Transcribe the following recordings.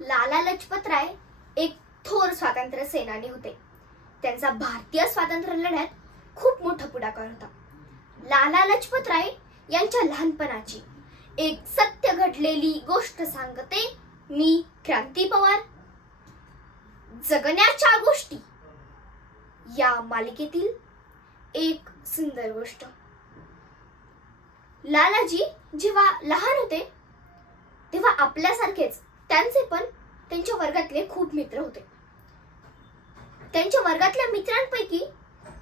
लाला लजपत राय एक थोर स्वातंत्र्य सेनानी होते. त्यांचा भारतीय स्वातंत्र्य लढ्यात खूप मोठा पुढाकार होता. लाला लजपत राय यांच्या लहानपणाची एक सत्य घडलेली गोष्ट सांगते मी क्रांती पवार. जगण्याच्या गोष्टी या मालिकेतील एक सुंदर गोष्ट. लालाजी जेव्हा लहान होते तेव्हा आपल्यासारखेच त्यांचे पण त्यांच्या वर्गातले खूप मित्र होते. त्यांच्या वर्गातल्या मित्रांपैकी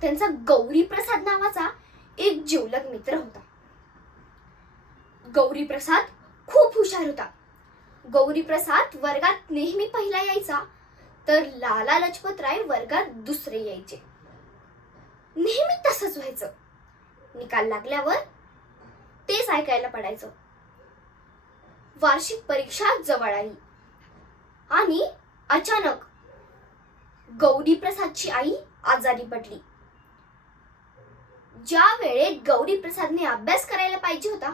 त्यांचा गौरी प्रसाद नावाचा एक जिवलग मित्र होता. गौरी प्रसाद खूप हुशार होता. गौरी प्रसाद वर्गात नेहमी पहिला यायचा तर लाला लजपत राय वर्गात दुसरे यायचे. नेहमी तसंच व्हायचं. निकाल लागल्यावर तेच ऐकायला पडायचं. वार्षिक परीक्षा जवळ आली. आणि अचानक गौरी प्रसादची आई आजारी पडली. ज्या वेळेत गौरी प्रसादने अभ्यास करायला पाहिजे होता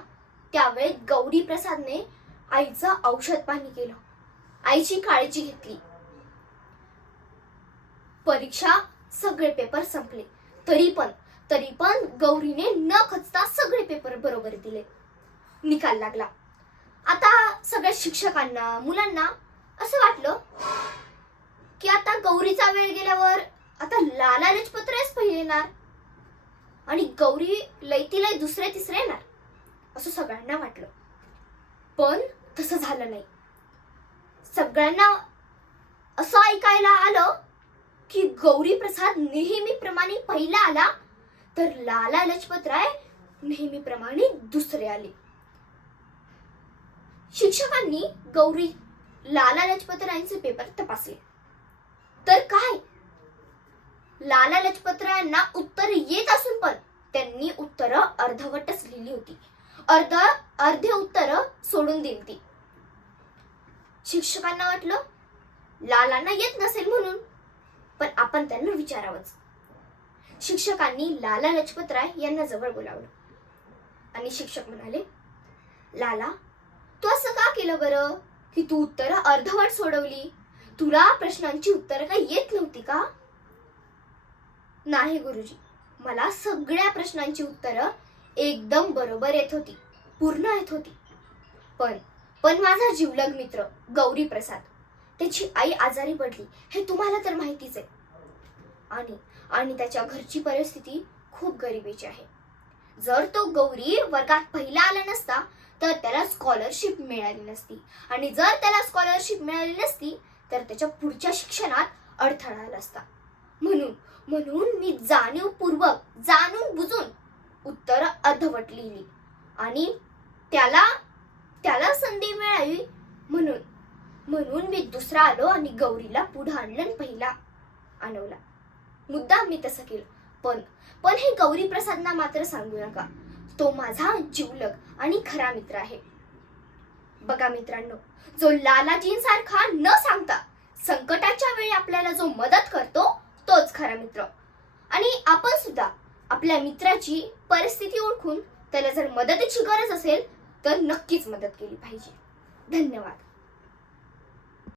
त्यावेळेत गौरी प्रसादने आईचं औषध पाणी केलं. आईची काळजी घेतली. परीक्षा सगळे पेपर संपले. तरी पण तरी पण गौरीने न खचता सगळे पेपर बरोबर दिले. निकाल लागला. आता सगळ्या शिक्षकांना मुलांना असं वाटलं की आता गौरीचा वेळ गेल्यावर आता लाला लजपतरायच पहिले येणार. आणि गौरी लयतीला दुसरे तिसरे येणार असं सगळ्यांना वाटलं. पण तसं झालं नाही. सगळ्यांना असं ऐकायला आलं की गौरी प्रसाद नेहमीप्रमाणे पहिला आला तर लाला लजपत राय नेहमीप्रमाणे दुसरे आले. शिक्षकांनी गौरी लाला लजपत रायांचे पेपर तपासले. तर काय? लाला लजपत रायांना उत्तर येत असून पण त्यांनी उत्तर अर्धवटच लिहिली होती. अर्ध अर्धे उत्तर सोडून दिली ती शिक्षकांना वाटलं लालांना येत नसेल म्हणून पण आपण त्यांना विचारावंच. शिक्षकांनी लाला लजपत राय यांना जवळ बोलावलं. आणि शिक्षक म्हणाले लाला तू असं का केलं बरं? की तू उत्तरं अर्धवट सोडवली? तुला प्रश्नांची उत्तरं काही येत नव्हती का? नाही गुरुजी. मला सगळ्या प्रश्नांची उत्तरं एकदम बरोबर येत होती. पूर्ण येत होती. पण पण माझा जिवलग मित्र गौरी प्रसाद त्याची आई आजारी पडली हे तुम्हाला तर माहितीच आहे. आणि आणि त्याच्या घरची परिस्थिती खूप गरिबीची आहे. जर तो गौरी वर्गात पहिला आला नसता तर त्याला स्कॉलरशिप मिळाली नसती. आणि जर त्याला स्कॉलरशिप मिळाली नसती तर त्याच्या पुढच्या शिक्षणात अडथळा आला असता. म्हणून म्हणून मी जाणीवपूर्वक जाणून बुजून उत्तर अर्धवट लिहिली. आणि त्याला त्याला संधी मिळावी म्हणून म्हणून मी दुसरा आलो आणि गौरीला पुढं आणलं आणि पहिला आणवला मुद्दाम मी तसं केलं. पण पण हे गौरी प्रसादना मात्र सांगू नका. तो माझा जिवलग आणि खरा मित्र आहे. बघा मित्रांनो जो लालाजींसारखा न सांगता संकटाच्या वेळी आपल्याला जो मदत करतो तोच खरा मित्र. आणि आपण सुद्धा आपल्या मित्राची परिस्थिती ओळखून त्याला जर मदतीची गरज असेल तर नक्कीच मदत केली पाहिजे. धन्यवाद.